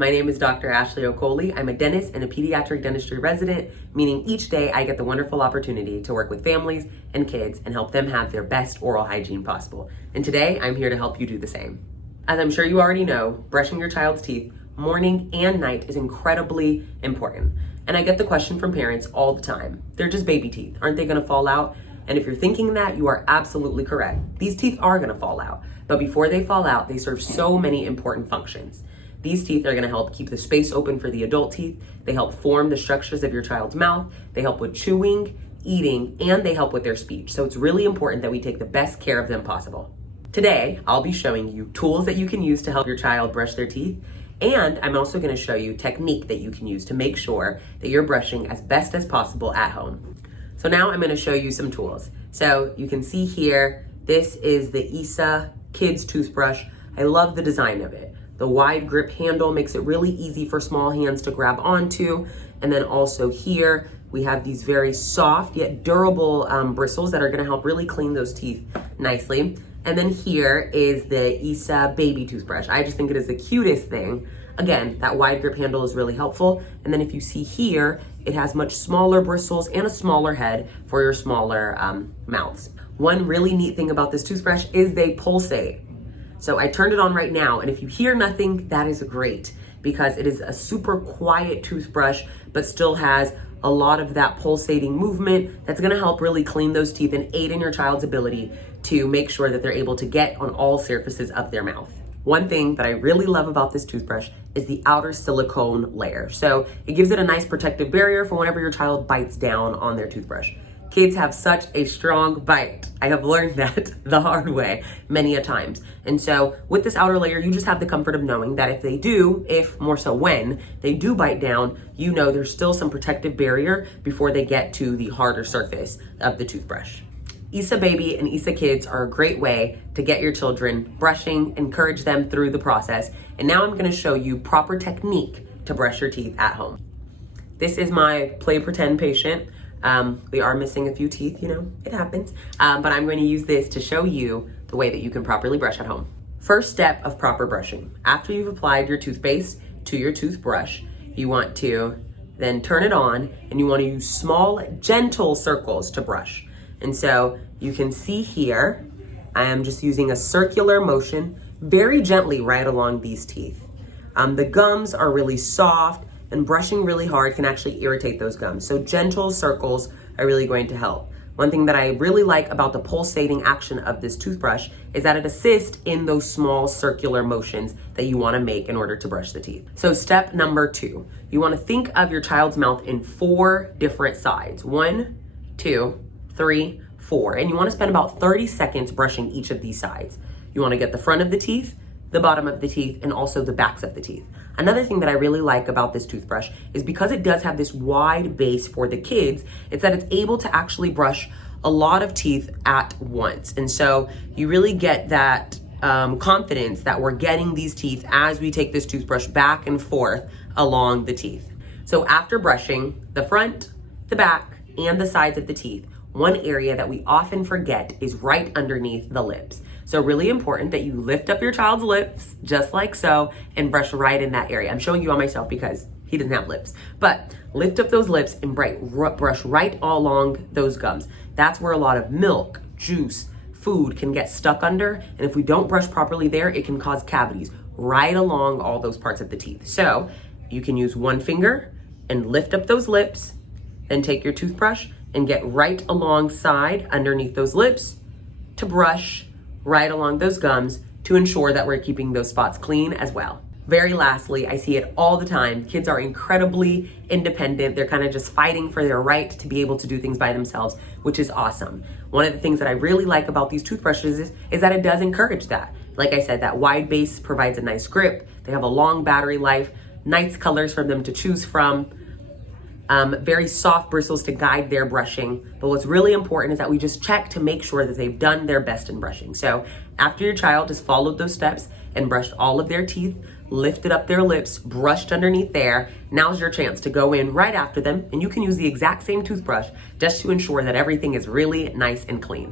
My name is Dr. Ashley Okoli. I'm a dentist and a pediatric dentistry resident, meaning each day I get the wonderful opportunity to work with families and kids and help them have their best oral hygiene possible. And today I'm here to help you do the same. As I'm sure you already know, brushing your child's teeth morning and night is incredibly important. And I get the question from parents all the time. They're just baby teeth. Aren't they gonna fall out? And if you're thinking that, you are absolutely correct. These teeth are gonna fall out. But before they fall out, they serve so many important functions. These teeth are gonna help keep the space open for the adult teeth. They help form the structures of your child's mouth. They help with chewing, eating, and they help with their speech. So it's really important that we take the best care of them possible. Today, I'll be showing you tools that you can use to help your child brush their teeth. And I'm also gonna show you technique that you can use to make sure that you're brushing as best as possible at home. So now I'm gonna show you some tools. So you can see here, this is the ISA Kids toothbrush. I love the design of it. The wide grip handle makes it really easy for small hands to grab onto. And then also here, we have these very soft yet durable bristles that are gonna help really clean those teeth nicely. And then here is the ISA baby toothbrush. I just think it is the cutest thing. Again, that wide grip handle is really helpful. And then if you see here, it has much smaller bristles and a smaller head for your smaller mouths. One really neat thing about this toothbrush is they pulsate. So I turned it on right now, and if you hear nothing, that is great because it is a super quiet toothbrush, but still has a lot of that pulsating movement that's gonna help really clean those teeth and aid in your child's ability to make sure that they're able to get on all surfaces of their mouth. One thing that I really love about this toothbrush is the outer silicone layer. So it gives it a nice protective barrier for whenever your child bites down on their toothbrush. Kids have such a strong bite. I have learned that the hard way many a times. And so with this outer layer, you just have the comfort of knowing that if they do, if more so when they do bite down, you know there's still some protective barrier before they get to the harder surface of the toothbrush. ISA Baby and ISA Kids are a great way to get your children brushing, encourage them through the process. And now I'm gonna show you proper technique to brush your teeth at home. This is my play pretend patient. We are missing a few teeth, you know, it happens. But I'm going to use this to show you the way that you can properly brush at home. First step of proper brushing. After you've applied your toothpaste to your toothbrush, you want to then turn it on and you want to use small, gentle circles to brush. And so you can see here, I am just using a circular motion very gently right along these teeth. The gums are really soft, and brushing really hard can actually irritate those gums. So gentle circles are really going to help. One thing that I really like about the pulsating action of this toothbrush is that it assists in those small circular motions that you wanna make in order to brush the teeth. So step number 2, you wanna think of your child's mouth in 4 different sides. 1, 2, 3, 4. And you wanna spend about 30 seconds brushing each of these sides. You wanna get the front of the teeth, the bottom of the teeth, and also the backs of the teeth. Another thing that I really like about this toothbrush is because it does have this wide base for the kids, it's that it's able to actually brush a lot of teeth at once. And so you really get that confidence that we're getting these teeth as we take this toothbrush back and forth along the teeth. So after brushing the front, the back, and the sides of the teeth, one area that we often forget is right underneath the lips. So really important that you lift up your child's lips, just like so, and brush right in that area. I'm showing you on myself because he doesn't have lips. But lift up those lips and brush right along those gums. That's where a lot of milk, juice, food can get stuck under. And if we don't brush properly there, it can cause cavities right along all those parts of the teeth. So you can use one finger and lift up those lips, then take your toothbrush and get right alongside underneath those lips to brush right along those gums to ensure that we're keeping those spots clean as well. Very lastly, I see it all the time. Kids are incredibly independent. They're kind of just fighting for their right to be able to do things by themselves, which is awesome. One of the things that I really like about these toothbrushes is that it does encourage that. Like I said, that wide base provides a nice grip. They have a long battery life, nice colors for them to choose from. Very soft bristles to guide their brushing. But what's really important is that we just check to make sure that they've done their best in brushing. So after your child has followed those steps and brushed all of their teeth, lifted up their lips, brushed underneath there, now's your chance to go in right after them, and you can use the exact same toothbrush just to ensure that everything is really nice and clean.